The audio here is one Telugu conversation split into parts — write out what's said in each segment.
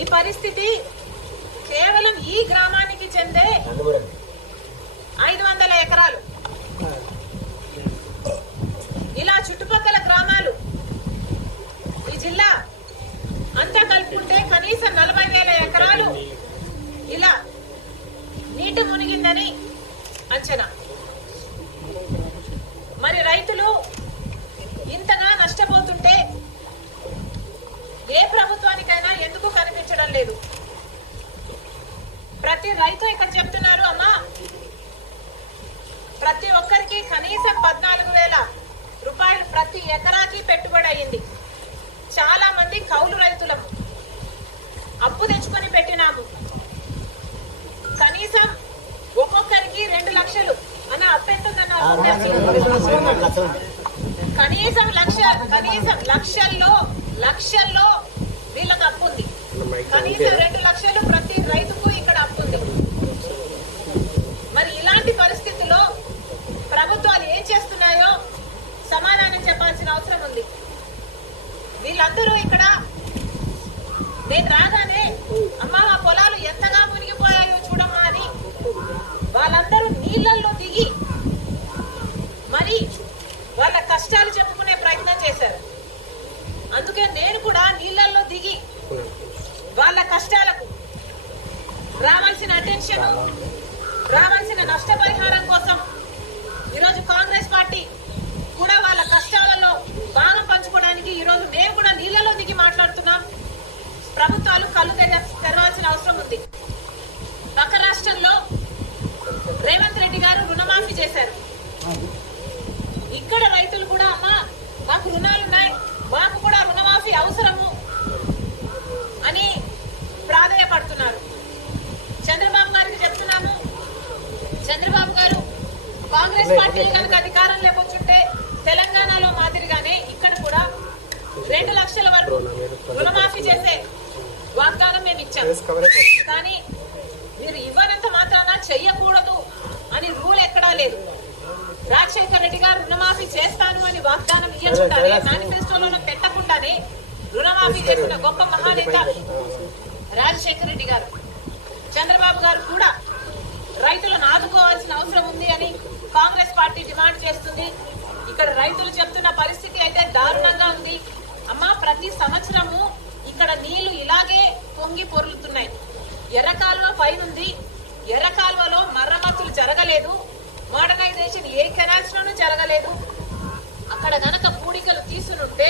ఈ పరిస్థితి కేవలం ఈ గ్రామానికి చెందే 500 ఎకరాలు. ఇలా చుట్టుపక్కల గ్రామాలు ఈ జిల్లా అంతా కలుపుకుంటే కనీసం 40,000 ఎకరాలు ఇలా నీటి మునిగిందని అంచనా. మరి రైతులు ఇంతగా నష్టపోతుంటే ఏ ప్రభుత్వానికైనా ఎందుకు కనిపించడం లేదు? ప్రతి రైతు ఇక్కడ చెప్తున్నారు, అమ్మా ప్రతి ఒక్కరికి కనీసం 14,000 రూపాయలు ప్రతి ఎకరాకి పెట్టుబడి అయింది. చాలా మంది కౌలు రైతులం అప్పు తెచ్చుకొని పెట్టినాము. కనీసం ఒక్కొక్కరికి 2 లక్షలు అన్న అప్పు ఎంతుందన్న, కనీసం లక్షల్లో వీళ్ళకి అప్పు ఉంది. కనీసం 2 లక్షలు ప్రతి రైతుకు ఇక్కడ అప్పు ఉంది. మరి ఇలాంటి పరిస్థితుల్లో ప్రభుత్వాలు ఏం చేస్తున్నాయో సమాధానం చెప్పాల్సిన అవసరం ఉంది. వీళ్ళందరూ ఇక్కడ నేను రాగానే అమ్మా మా పొలాలు ఎంతగా మునిగిపోయాయో చూడమ్మా అని వాళ్ళందరూ నీళ్ళల్లో దిగి మరి వాళ్ళ కష్టాలు చెప్పుకునే ప్రయత్నం చేశారు. అందుకే నేను కూడా నీళ్ళల్లో దిగి వాళ్ళ కష్టాలకు రావాల్సిన అటెన్షన్, రావాల్సిన నష్టపరిహారం కోసం ఈరోజు కాంగ్రెస్ పార్టీ కూడా వాళ్ళ కష్టాలలో భాగం పంచుకోవడానికి ఈరోజు మేము కూడా నీళ్ళలో దిగి మాట్లాడుతున్నాం. ప్రభుత్వాలు కళ్ళు తెరవాల్సిన అవసరం ఉంది. పక్క రాష్ట్రంలో రేవంత్ రెడ్డి గారు రుణమాఫీ చేశారు. ఇక్కడ రైతులు కూడా అమ్మా మాకు రుణాలున్నాయి, మాకు కూడా రుణమాఫీ అవసరము అని ప్రాధేయపడుతున్నారు. చంద్రబాబు గారికి చెప్తున్నాము, చంద్రబాబు గారు కాంగ్రెస్ పార్టీ కనుక అధికారంలోకి వచ్చుంటే తెలంగాణలో మాదిరిగానే ఇక్కడ కూడా 2 లక్షల వరకు రుణమాఫీ చేసే వాగ్దానం మేము ఇచ్చాము. కానీ మీరు ఇవ్వనంత మాత్రాన చెయ్యకూడదు అని రూల్ ఎక్కడా లేదు. రాజశేఖర రెడ్డి గారు రుణమాఫీ చేస్తాను అని వాగ్దానం ఇవ్వకుండానే, మేనిఫెస్టోలో పెట్టకుండానే రుణమాఫీ చేసిన గొప్ప మహానేత రాజశేఖర రెడ్డి గారు. చంద్రబాబు గారు కూడా రైతులను ఆదుకోవాల్సిన అవసరం ఉంది అని కాంగ్రెస్ పార్టీ డిమాండ్ చేస్తుంది. ఇక్కడ రైతులు చెప్తున్న పరిస్థితి అయితే దారుణంగా ఉంది. అమ్మా ప్రతి సంవత్సరము ఇక్కడ నీళ్లు ఇలాగే పొంగి పొర్లుతున్నాయి. ఎర్రకాలువ పైనుంది, ఎర్రకాలువలో మరమ్మతులు జరగలేదు, మోడర్నైజేషన్ ఏ కెనాల్స్ లోనూ జరగలేదు. అక్కడ గనక పూడికలు తీసునుంటే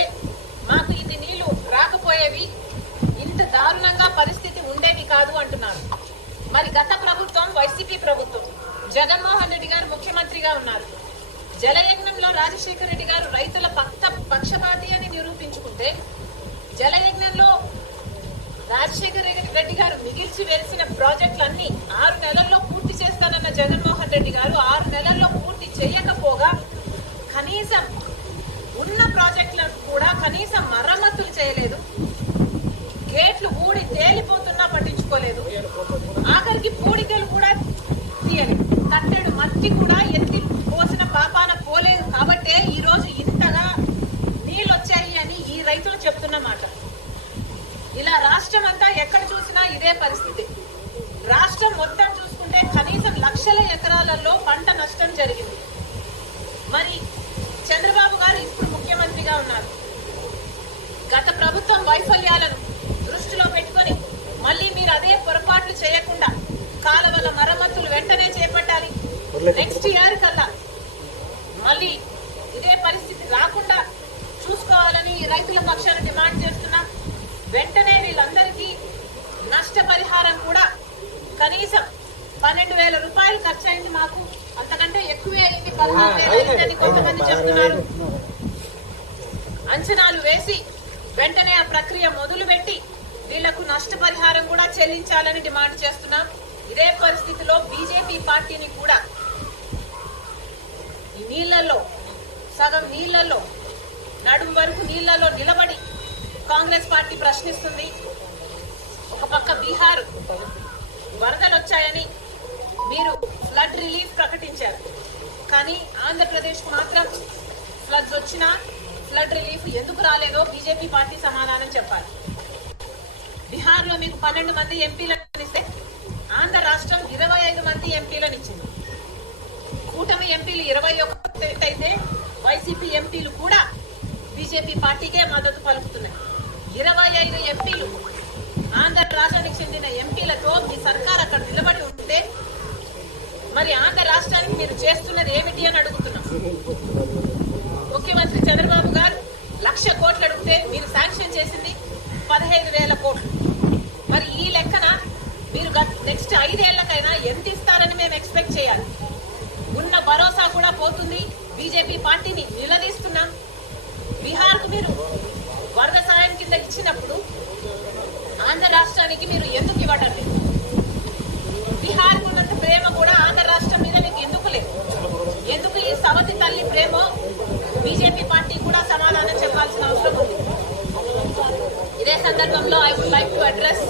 మాకు ఇది నీళ్లు రాకపోయేవి, ఇంత దారుణంగా పరిస్థితి ఉండేది కాదు అంటున్నారు. మరి గత ప్రభుత్వం వైసీపీ ప్రభుత్వం, జగన్మోహన్ రెడ్డి గారు ముఖ్యమంత్రిగా ఉన్నారు. జలయజ్ఞంలో రాజశేఖర రెడ్డి గారు రైతుల పక్షపాతి అని నిరూపించుకుంటే, జలయజ్ఞంలో రాజశేఖర రెడ్డి గారు మిగిల్చి వేసిన ప్రాజెక్టులన్నీ 6 నెలల్లో పూర్తి చేస్తానన్న జగన్మోహన్ రెడ్డి గారు 6 నెలల్లో పూర్తి చేయకపోగా కనీసం ఉన్న ప్రాజెక్టులను కూడా కనీసం మరమ్మతులు చేయలేదు. గేట్లు ఊడి తేలిపోతున్నా పట్టించుకోలేదు. ఆఖరికి పూడికలు కూడా తీయలేదు. కట్టెడు మట్టి కూడా ఎత్తి పోసిన పాపాన పోలేదు. కాబట్టే ఈ రోజు ఇంతగా నీళ్ళు వచ్చాయి అని ఈ రైతులు చెప్తున్న మాట. ఇలా రాష్ట్రం అంతా ఎక్కడ చూసినా ఇదే పరిస్థితి. రాష్ట్రం మొత్తం చూసుకుంటే కనీసం లక్షల ఎకరాలలో పంట నష్టం జరిగింది. మరి చంద్రబాబు గారు ఇప్పుడు ముఖ్యమంత్రిగా ఉన్నారు. గత ప్రభుత్వం వైఫల్యాలను దృష్టిలో పెట్టుకొని మళ్ళీ మీరు అదే పొరపాట్లు చేయకుండా కాలువల మరమ్మతులు వెంటనే చేపట్టాలి. నెక్స్ట్ ఇయర్ కల్లా మళ్ళీ ఇదే పరిస్థితి రాకుండా చూసుకోవాలని రైతుల పక్షాన డిమాండ్ చేస్తున్నా. వెంటనే వీళ్ళందరికీ నష్టపరిహారం కూడా కనీసం 12,000 రూపాయలు ఖర్చు అయింది. మాకు అంతకంటే ఎక్కువే అయింది, 16,000 అయిందని కొంతమంది చెప్తున్నారు. అంచనాలు వేసి వెంటనే ఆ ప్రక్రియ మొదలుపెట్టి వీళ్లకు నష్టపరిహారం కూడా చెల్లించాలని డిమాండ్ చేస్తున్నాం. ఇదే పరిస్థితిలో బీజేపీ పార్టీని కూడా ఈ నీళ్లలో సగం నీళ్లలో నడుం వరకు నీళ్లలో నిలబడి కాంగ్రెస్ పార్టీ ప్రశ్నిస్తుంది. ఒక పక్క బీహార్ వరదలు వచ్చాయని మీరు ఫ్లడ్ రిలీఫ్ ప్రకటించారు, కానీ ఆంధ్రప్రదేశ్ కు మాత్రం ఫ్లడ్స్ వచ్చినా ఫ్లడ్ రిలీఫ్ ఎందుకు రాలేదో బీజేపీ పార్టీ సమాధానం చెప్పాలి. మీకు 12 మంది ఎంపీలను ఇస్తే ఆంధ్ర రాష్ట్రం 25 మంది ఎంపీలను ఇచ్చింది. కూటమి ఎంపీలు 21 అయితే వైసీపీ ఎంపీలు కూడా బీజేపీ పార్టీకే మద్దతు పలుకుతున్నాయి. 25 ఎంపీలు ఆంధ్ర రాష్ట్రానికి చెందిన ఎంపీలతో మీ సర్కార్ అక్కడ నిలబడి ఉంటే మరి ఆంధ్ర రాష్ట్రానికి మీరు చేస్తున్నది ఏమిటి అని అడుగుతున్నాం. ముఖ్యమంత్రి చంద్రబాబు గారు 1,00,000 కోట్లు అడిగితే మీరు శాంక్షన్ చేసింది 15,000 కోట్లు. మరి ఈ లెక్కన మీరు నెక్స్ట్ 5 ఏళ్లకైనా ఎంత ఇస్తారని మేము ఎక్స్పెక్ట్ చేయాలి. ఉన్న భరోసా కూడా పోతుంది. బీజేపీ పార్టీని నిలదీస్తున్నాం. బీహార్ కు మీరు వరద సాయం కింద ఇచ్చినప్పుడు ఆంధ్ర రాష్ట్రానికి మీరు ఎందుకు ఇవ్వడం లేదు? బీహార్ కు ఉన్నంత ప్రేమ కూడా ఆంధ్ర రాష్ట్రం మీద మీకు ఎందుకు లేదు? ఎందుకు ఈ సవతి తల్లి ప్రేమ బీజేపీ పార్టీ కూడా సమాధానం చెప్పాల్సిన అవసరం ఉంది. ఇదే సందర్భంలో I would like to address